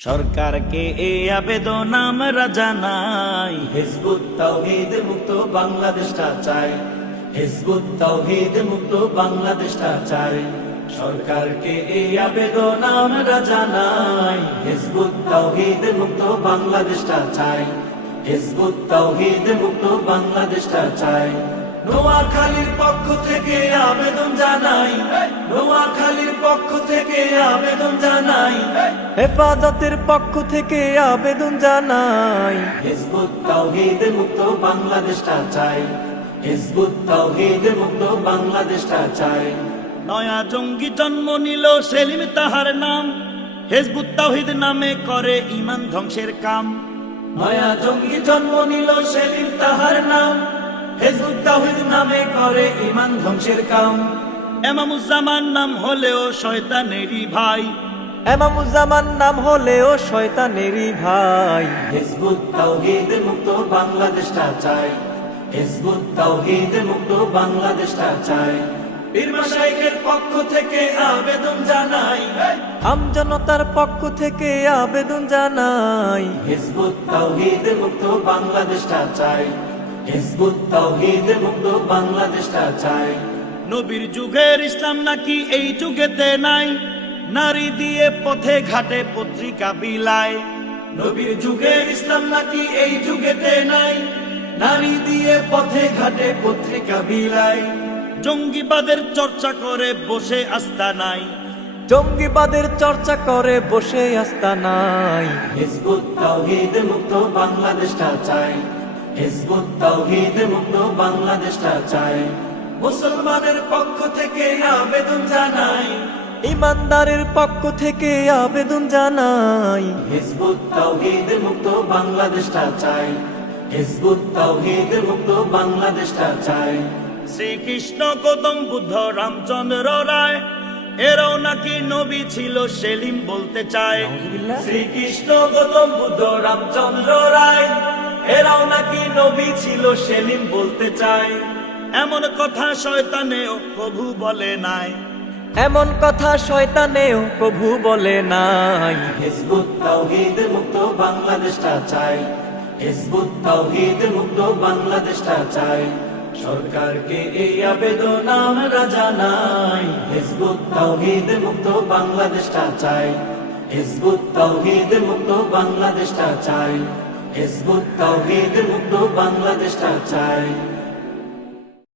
সরকারকে এই আবেদন আমরা জানাই, হিজবুত তাওহীদ মুক্ত বাংলাদেশটা চাই, হিজবুত তাওহীদ মুক্ত বাংলাদেশটা চাই। সরকারকে এই আবেদন আমরা জানাই, হিজবুত তাওহীদ মুক্ত বাংলাদেশটা চাই, হিজবুত তাওহীদ মুক্ত বাংলাদেশটা চাই। নোয়াখালীর পক্ষ থেকে আবেদন জানাই, নোয়াখালীর পক্ষ থেকে আবেদন জানাই, হেফাজতের পক্ষ থেকে আবেদন জানাই, হিজবুত তাওহীদ মুক্ত বাংলাদেশটা চাই, হিজবুত তাওহীদ মুক্ত বাংলাদেশটা চাই। নয়া জঙ্গি জন্ম নিল সেলিম তাহার নাম, হিজবুত তাওহীদ নামে করে ঈমান ধ্বংসের কাম। নয়া জঙ্গি জন্ম নিল সেলিম তাহার নাম, হিজবুত তাওহীদ নামে করে ঈমান ধ্বংসের কাম। এমামুজ্জামান নাম হলেও শয়তানেরই ভাই, এমামুজ্জামান নাম হলেও শয়তানেরই ভাই। হিজবুত তাওহীদ মুক্ত বাংলাদেশটা চাই, হিজবুত তাওহীদ মুক্ত বাংলাদেশটা চাই। পীর মাশায়েখের পক্ষ থেকে আবেদন জানাই, আমজনতার পক্ষ থেকে আবেদন জানাই, হিজবুত তাওহীদ মুক্ত বাংলাদেশটা চাই, হিজবুত তাওহীদ মুক্ত বাংলাদেশটা চাই। নবীর যুগের ইসলাম নাকি এই যুগেতে নাই, নারী দিয়ে পথে ঘাটে পত্রিকা বিলায়। নবীর যুগের ইসলাম নাকি এই যুগেতে নাই, নারী দিয়ে পথে ঘাটে পত্রিকা বিলায়। জঙ্গিবাদের চর্চা করে বসে আস্তানায়, জঙ্গিবাদের চর্চা করে বসে আস্তানায়। হিজবুত তাওহীদ মুক্ত বাংলাদেশটা চাই, হিজবুত তাওহীদ মুক্ত বাংলাদেশটা চাই। মুসলমানের পক্ষ থেকে আবেদন জানাই, ইমানদারের পক্ষ থেকে আবেদন জানাই, হিজবুত তাওহীদ মুক্ত বাংলাদেশটা চাই, হিজবুত তাওহীদ মুক্ত বাংলাদেশটা চাই। শ্রীকৃষ্ণ গৌতম বুদ্ধ রামচন্দ্র রায় এরাও নাকি নবী ছিল সেলিম বলতে চায়। শ্রীকৃষ্ণ গৌতম বুদ্ধ রামচন্দ্র রায় এরাও নাকি নবী ছিল সেলিম বলতে চায়। এমন কথা শয়তানেও প্রভু বলে নাই, এমন কথা শয়তানেও প্রভু বলে নাই। হিজবুত তাওহীদ মুক্ত বাংলাদেশটা চাই, হিজবুত তাওহীদ মুক্ত বাংলাদেশটা চাই। সরকারকে এই আবেদন আমরা জানাই, হিজবুত তাওহীদ মুক্ত বাংলাদেশটা চাই, হিজবুত তাওহীদ মুক্ত বাংলাদেশটা চাই, হিজবুত তাওহীদ মুক্ত বাংলাদেশটা চাই।